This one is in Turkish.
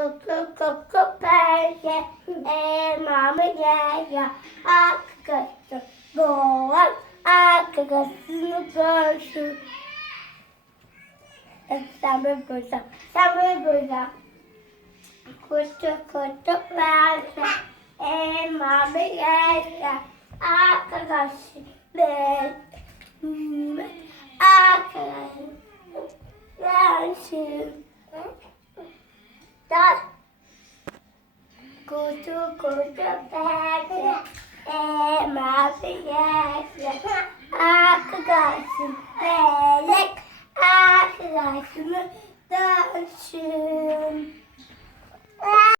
Kutu pense, elmamı ye. Arkadaşım Doğan arkadaşını görsün. Sen böyle böyle. Sen böyle böyle. Kutu pense, elmamı ye. Arkadaşım arkadaşım gelsin. Kutu pense, elmamı ye. Arkadaşım